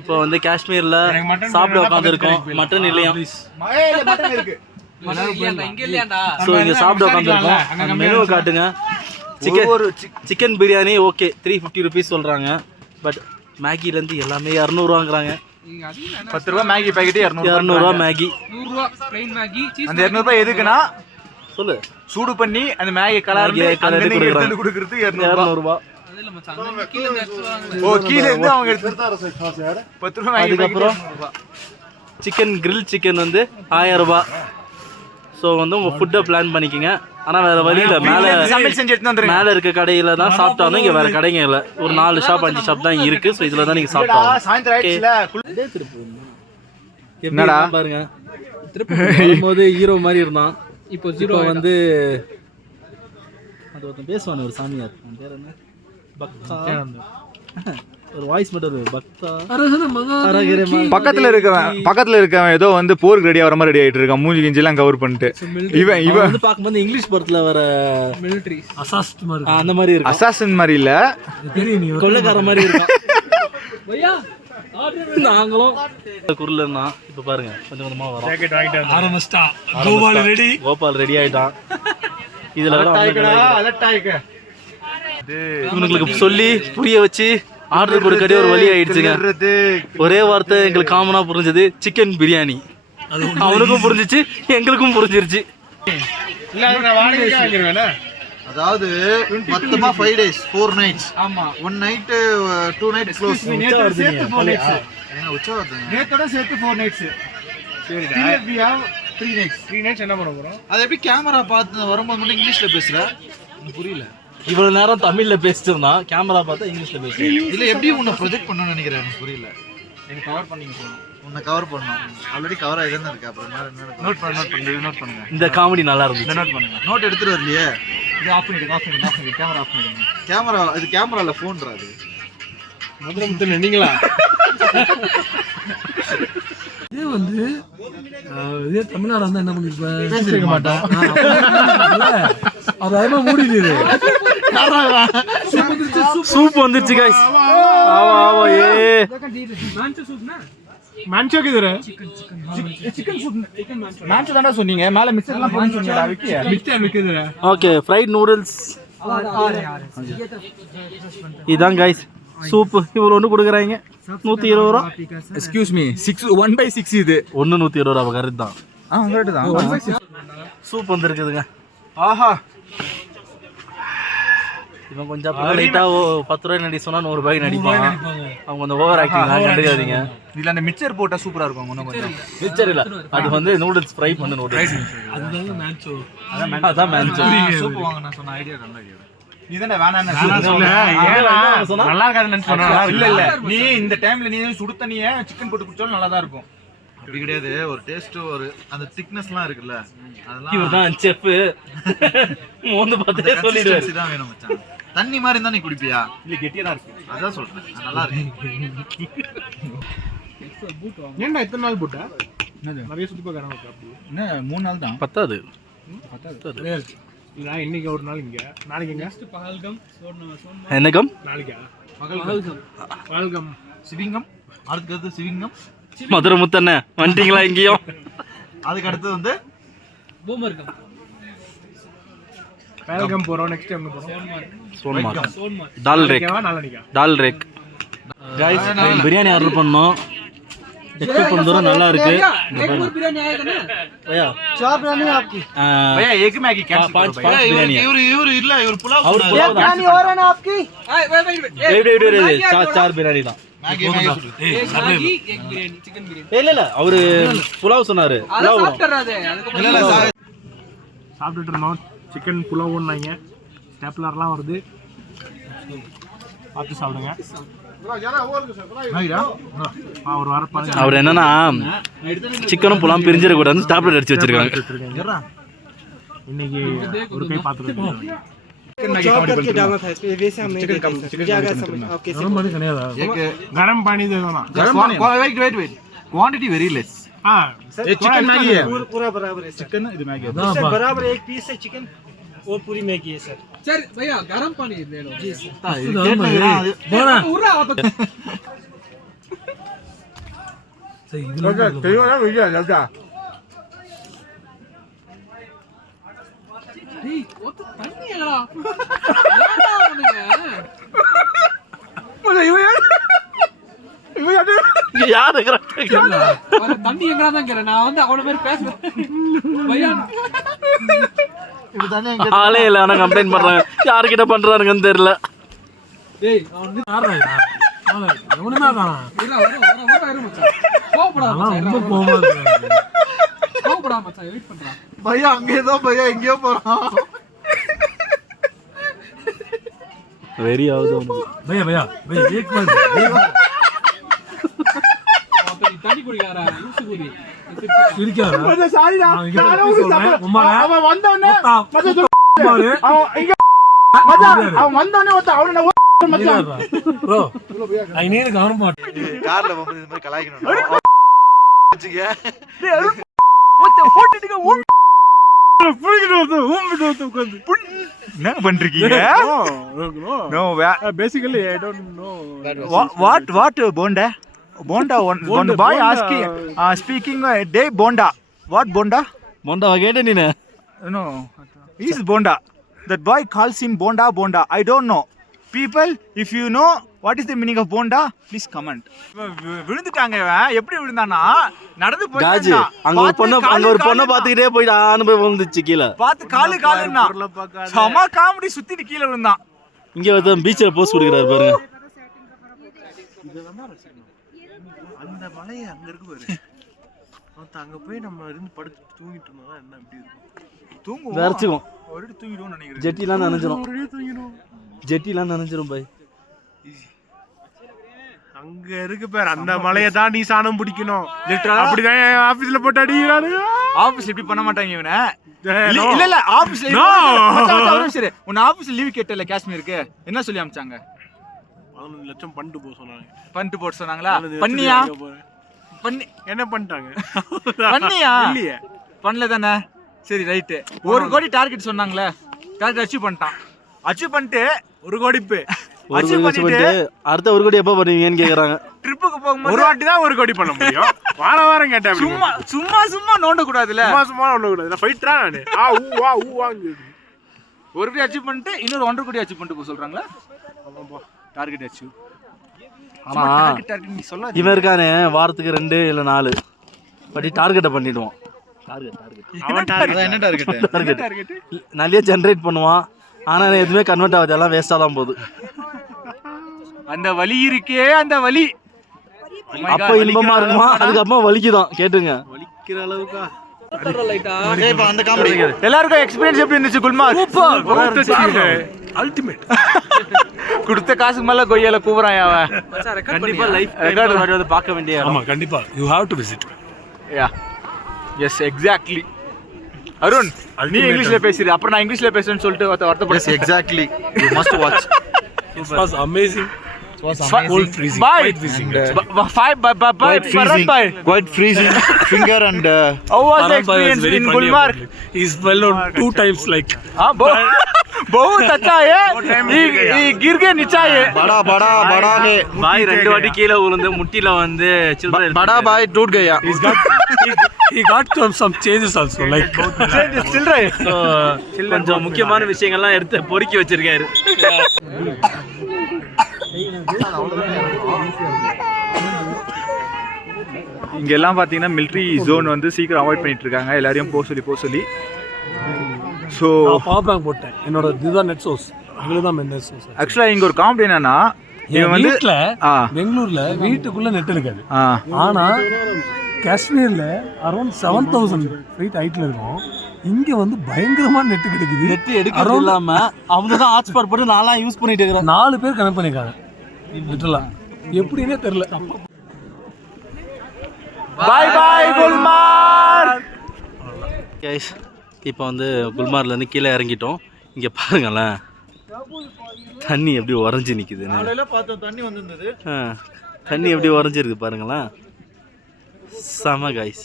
இப்போ வந்து காஷ்மீர்ல சாப்பிட உட்காந்துருக்கோம். மட்டன் இல்லையா? ஸோ இங்கே சாப்பிட உட்காந்துருக்கோம். அந்த மெனுவை காட்டுங்க. சிக்கன் பிரியாணி ஓகே 350 ருபீஸ் சொல்கிறாங்க. பட் மேகிலேருந்து எல்லாமே 200 வாங்குறாங்க. 10 ரூபா Maggi packet 200 Maggi. 100 plain Maggi. அந்த 200 எதுக்குன்னா சொல்லு சூடு பண்ணி அந்த மேகி கலர் எடுத்து கொடுக்கறது 200. ஓ கீழ இருந்து அவங்க எடுத்து 10 ரூபா மேகி. அதுக்கப்புறம் சிக்கன் கிரில் சிக்கன் வந்து 1000 ரூபாய். ஸோ வந்து உங்கள் ஃபுட்டை பிளான் பண்ணிக்கோங்க. ஆனால் வேறு வழியில் மேலே இருக்க கடையில் தான் சாப்பிட்டாலும் இங்கே வேறு கடைங்க இல்லை. ஒரு 4 ஷாப் 5 ஷாப் தான் இருக்குது. ஸோ இதில் தான் நீங்கள் சாப்பிட்டாலும் என்னடா பாருங்க. வரும்போது ஹீரோ மாதிரி இருந்தான். இப்போ ஜீரோ வந்து அது ஒருத்தன் பேசுவானு ஒரு சாமியார். பேர் என்ன? பக்தா. ஒரு வாய்ஸ் மட்டும் பக்தா. பக்கத்துல இருக்கவன் ஏதோ வந்து போருக்கு ரெடியா வர மாதிரி ரெடி ஆயிட்டு இருக்கான். மூஞ்சி கிஞ்சி எல்லாம் கவர் பண்ணிட்டு இவன் வந்து பாக்கும்போது இங்கிலீஷ் படத்துல வர மிலிட்டரி அசாசின் மாதிரி அந்த மாதிரி இருக்கு. அசாசின் மாதிரி இல்ல, கொள்ளைக்கார மாதிரி இருக்கான். நாங்களும் குருலன்னா இப்ப பாருங்க கொஞ்சம் கொஞ்சமா வரோம். கோபால் ரெடி ஆயிட்டான். இதுல இவங்களுக்கு சொல்லி புரிய வச்சு ஆர்டர் கொடுக்கறதே ஒரு வழி ஆயிடுச்சுங்க. ஒரே வார்த்தை எங்களுக்கு காமனா புரிஞ்சது, சிக்கன் பிரியாணி. அவனுக்கும் புரிஞ்சிச்சு, எங்களுக்கும் புரிஞ்சிருச்சு. அதாவது மொத்தமா 5 days 4 nights. ஆமா 1 night 2 nights க்ளோஸ். சேர்த்து 4 nights. உச்சா வருதுங்க. நேத்தோட சேர்த்து 4 nights. சரிடா. we have 3 nights. 3 nights என்ன பண்ண போறோம்? அது எப்படி கேமரா பார்த்து வரும்போது மட்டும் இங்கிலீஷ்ல பேசுற? எனக்கு புரியல. இவ்வளவு நேரம் தமிழ்ல பேசிட்டு இருந்தான், கேமரா பார்த்தா இங்கிலீஷ்ல பேசுறேன். இல்ல எப்படி உன்னை ப்ரொஜெக்ட் பண்ணனும்னு நினைக்கிறேன். எனக்கு புரியல. எனக்கு கவர் பண்ணிங்க போறோம். உன்னை கவர் பண்ணனும். ஆல்ரெடி கவர் ஆயிதான் இருக்கு. அப்புறம் நோட் பண்ணுங்க. இந்த காமெடி நல்லா இருந்துச்சு. நோட் பண்ணுங்க. நோட் எடுத்துட்டு வரலையே. இது ஆஃப் பண்ணிடுங்க. கேமரா ஆஃப் பண்ணிடுங்க. கேமரா இது கேமரால போன்டா அது. முதல்ல நீங்களா? இது வந்து இதே தமிழ்நாடு வந்து என்ன பண்ணிருப்பேன் பேசிக்க மாட்டான். அது அதெல்லாம் மூடிடுது. சூப் வந்துருச்சு गाइस. ஆவா ஆவா ஏ மான்சோ சூப்னா மான்சோ கிதற? Chicken soup. மான்சோ தான சொன்னீங்க. மேல மிக்சர் எல்லாம் போட்டு சொன்னீங்க. மிக்சர் விக்குதுடா. ஓகே ஃப்ரைட் நூடுல்ஸ் இதான் गाइस. சூப் இவ்வளவு ஒன்று கொடுக்குறாங்க 120 ரூபா. எக்ஸ்கியூஸ் மீ 1/6 இது 120 ரூபா கரெக்ட் தான். கரெக்ட் தான். சூப் வந்துருக்குதுங்க. ஆஹா இவன் கொஞ்சம் லைட்டா 10 ரூபாய் நடி சொன்னா 100 ரூபாய்க்கு நடிப்பாங்க. அவங்க கொஞ்சம் ஓவர் ஆக்டிங் கண்டுக்காதீங்க. இதுல அந்த மிக்சர் போட்டா சூப்பரா இருக்கும். இன்னும் கொஞ்சம் மிக்சர் இல்ல, அது வந்து நூடுல்ஸ் ஃப்ரை பண்ண நூடுல்ஸ். அதுதாங்க மேன்சோ. அதான் மேன்சோ. சூப் வாங்க நான் சொன்ன ஐடியா நல்ல ஐடியா. நீதானே வேணான்னு சொன்ன. நல்லா இருக்காதுன்னு சொன்னா. இல்ல நீ இந்த டைம்ல நீ சுடு தண்ணிய சிக்கன் போட்டு குடிச்சாலும் நல்லா தான் இருக்கும். அப்படி கிடையாது. ஒரு டேஸ்ட் ஒரு அந்த திக்னஸ்லாம் இருக்குல்ல, அதெல்லாம் இவர்தான் செஃப். மோந்து பார்த்தே சொல்லிடுவாரு. தான் வேணும் மச்சான். தண்ணி மாதிரி இருந்தா நீ குடிப்பியா? இல்ல கெட்டியா தான் இருக்கு. அதான் சொல்றேன், நல்லா இருக்கு. ஏன்டா இத்தனை நாள் போட்டா? நிறைய சுத்தி பார்க்க ஆரம்பிச்சா. அப்படி என்ன 3 நாள் தான் பத்தாது. நான் இன்னைக்கு ஒரு நாள் இங்க, நாளைக்கு எங்க? பகல்கம் என்னகம் நாளைக்கா? பகல்கம் சிவிங்கம். அடுத்து சிவிங்கம் மதுரை முத்தண்ணே வந்துட்டீங்களா? இங்கேயும் அதுக்கு அடுத்து வந்து பூமர்கம். பகல்கம் போறோம். நெக்ஸ்ட் எங்க போறோம்? சோன்மார்க். டால் ரேக். நாளைக்கா டால் ரேக். गाइस பிரியாணி ஆர்டர் பண்ணோம். एक्सपेक्ट பண்ண தூரம் நல்லா இருக்கு. एक और बिरयानी आएगा ना भैया? 4 बिरयानी आपकी भैया एक मैगी कैंसिल करो भैया. बिरयानी इवर இல்ல இவர் புலாவ் और சொன்னாரு. बिरयानी और है ना आपकी? वेट चार बिरयानी தான். மேகி சொல்லு. मैगी एक बिरयानी चिकन बिरयानी. இல்ல அவரு புலாவ் சொன்னாரு. அத சாப்பிட்டறாதே. அதுக்கு இல்ல சாப்பிட்டுட்டு இருந்தோம். சிக்கன் புலாவ்னாங்க. ஸ்டேப்லர்லாம் வருது. பார்த்து சாப்பிடுங்க. ஒரு வாரம் பாருங்க. அவர் என்னன்னா சிக்கனும் புலாம் பிரிஞ்சிட கூடாதுன்னு ஸ்டாப்லர் அடிச்சு வச்சிருக்காங்க. இன்னைக்கு ஒரு கை பாத்துறோம். गरम पानी दे दो ना. Wait quantity very less. हां चिकन मैगी है. पूरा बराबर है. चिकन இது मैगी है. बराबर एक पीस है चिकन. वो पूरी मैगी है सर. सर भैया गरम पानी ले लो. जी सर. बोला पूरा தெளிவாக விஜயா ஜல்தா யாரு தண்ணி எங்கடா தான் கேக்குறேன் நான் வந்து அவ்வளவு பேர் பேசுறேன் பையா இது தானே எங்க ஆளே இல்ல ஆனா கம்ப்ளைண்ட் பண்றாங்க யார்கிட்ட பண்றானுங்கன்னு தெரியல டேய் அவன் வந்து ஆடுறாயா எவனுமே காணோம் இல்ல வர இரு மச்சான் கோபப்படாத மச்சான் ரொம்ப கோபப்படாத மச்சான் வெயிட் பண்றா பையா அங்க ஏதோ பையா எங்கேயோ போறான் வெரி ஆகுது भैया भैया भैया एक बार தண்ணி குடிக்காரா யூஸ் குடி குடிக்காரா மச்சான் சாரிடா அவன் வந்தவனே மச்சான் அவன் இங்க மச்சான் அவன் வந்தவனே அவன மச்சான் ப்ரோ ஐ நீட் கவர்மெண்ட் கார்ல வந்து இந்த மாதிரி கலாய்க்கணும் வெச்சுங்க டேய் ஒத்த போட்டுடுங்க என்ன பண்றீங்க no basically I don't know what bonda one boy speaking day bonda what bonda மொண்டா கேட்ட நீனு no he's bonda that boy calls him bonda I don't know people if you know what is the meaning of bonda please comment விழுந்துட்டாங்க இவன் எப்படி விழுந்தானா நடந்து காஜி போயிட்டான் அங்க ஒரு பொண்ணை பாத்துக்கிட்டே போயிட்டு அனுபவம் வந்துச்சு கீழே பார்த்து காலுன்னா சம காமெடி சுத்திட்டு கீழே விழுந்தான் இங்க ஒருத்தன் பீச்சில் போஸ்ட் கொடுக்குறாரு பாருங்க அந்த மலையை அங்க இருக்கு பாரு அங்க போய் நம்ம இருந்து படுத்து தூங்கிட்டு இருந்தோம் என்ன அப்படி இருக்கும் தூங்குவோம் விரைச்சுக்கும் ஒரு தூங்கிடுவோம் நினைக்கிறேன் ஜெட்டிலாம் நனைஞ்சிரும் ஜெட்டிலாம் நனைஞ்சிரும் பாய் அங்க இருக்கு பாரு அந்த மலையை தான் நீ சாணம் பிடிக்கணும் அப்படிதான் என் ஆபீஸ்ல போட்டு அடிக்கிறானு ஆபீஸ்ல இப்படி பண்ண மாட்டாங்க இவனை இல்ல ஆபீஸ்ல சரி உன் ஆபீஸ்ல லீவ் கேட்டல காஷ்மீருக்கு என்ன சொல்லி அனுப்பிச்சாங்க 15 லட்சம் பண்ணிட்டு போக சொன்னாங்க பண்ணிட்டு போட்டு சொன்னாங்களா பண்ணியா பண்ணி என்ன பண்ணிட்டாங்க பண்ணியா இல்லையே பண்ணல தானே சரி ரைட்டு 1 கோடி டார்கெட் சொன்னாங்களே டார்கெட் அச்சீவ் பண்ணிட்டு 1 கோடி பே அச்சீவ் பண்ணிட்டு அடுத்த 1 கோடி எப்ப பண்ணுவீங்கன்னு கேக்குறாங்க ட்ரிப்புக்கு போகும்போது ஒரு வாட்டி தான் 1 கோடி பண்ண முடியும் வாரம் கேட்டேன் சும்மா நோண்ட கூடாதுல சும்மா ஒண்ணு கூடாது நான் ஃபைட்டரா நானு வாங்க ஒரு கோடி அச்சீவ் பண்ணிட்டு இன்னொரு 1.5 கோடி அச்சீவ் பண்ணிட்டு போக சொல்றாங்களா டார்கெட் அச்சீவ் ஆனா டார்கெட் நீ சொல்ல இவன் இருக்கானே வாரத்துக்கு 2 இல்ல 4 பட் டார்கெட்டை பண்ணிடுவான் அதான் என்ன டார்கெட் நிறைய ஜென்ரேட் பண்ணுவான் ஆனா எதுவுமே கன்வெர்ட் ஆகுது எல்லாம் வேஸ்டா தான் போகுது அந்த வலி இருக்கே அந்த வலி அப்ப இன்பமா இருக்குமா அதுக்கப்புறம் வலிக்குதான் கேட்டுங்க வலிக்கிற அளவுக்கா இப்ப அந்த காமெடி எல்லாருக்கும் எக்ஸ்பீரியன்ஸ் எப்படி இருந்துச்சு குல்மார் அல்டிமேட் கொடுத்த காசுக்கு மேல கொய்யால கூவுறான் அவன் கண்டிப்பா லைஃப் ரெக்கார்ட் வந்து பார்க்க வேண்டிய ஆமா கண்டிப்பா you have to visit yeah yes exactly Arun நீ இங்கிலீஷ்ல பேசுற அப்புறம் நான் இங்கிலீஷ்ல பேசுறேன்னு சொல்லிட்டு வருத்தப்படுறேன் exactly you must watch It was amazing. It was cold freezing. Quite freezing. quite freezing finger and How was the Farhan Bhai was experience very in funny Gulmarg? about it. He's well known 2 times like. बहुत अच्छा है ये गिर के नीचा है बड़ा है பாய் 2 வாட்டி கீழே விழுந்து முட்டில வந்து சில்ட்ரன் बड़ा भाई टूट गया He got some changes also like. Children கொஞ்சம் முக்கியமான விஷயங்கள்லாம் எடுத்து பொறுக்கி வச்சிருக்காரு இங்க எல்லாம் பாத்தீங்கன்னா மிலிட்டரி ஜோன் வந்து சீக்கிரம் அவாய்ட் பண்ணிட்டு இருக்காங்க எல்லாரையும் போக சொல்லி ஸோ பவர் பேங்க் போட்டேன் என்னோட இதுதான் நெட் சோர்ஸ் எங்களுக்கு தான் நெட் சோர்ஸ் ஆக்சுவலா இங்க ஒரு காமெடி என்னன்னா இவன் வந்து வீட்டுல பெங்களூர்ல வீட்டுக்குள்ள நெட் இருக்காது ஆனா காஷ்மீர்ல அரௌண்ட் 7000 ஃபீட் ஹைட்ல இருக்கும் இங்க வந்து பயங்கரமா நெட் கிடைக்குது நெட் எடுக்கிறது இல்லாம அவங்க தான் ஹாட்ஸ்பாட் போட்டு நான்லாம் யூஸ் பண்ணிட்டு இருக்கேன் 4 பேர் கனெக்ட் பண்ணிருக்காங்க லிட்டரலா எப்படின்னே தெரியல பை பை குல்மார் கைஸ் இப்போ வந்து குல்மார்லேருந்து கீழே இறங்கிட்டோம் இங்கே பாருங்களேன் தண்ணி எப்படி உறைஞ்சி நிற்குதுன்னு காலையில பார்த்தோம் தண்ணி வந்திருந்தது தண்ணி எப்படி உறைஞ்சிருக்கு பாருங்களேன் செம கைஸ்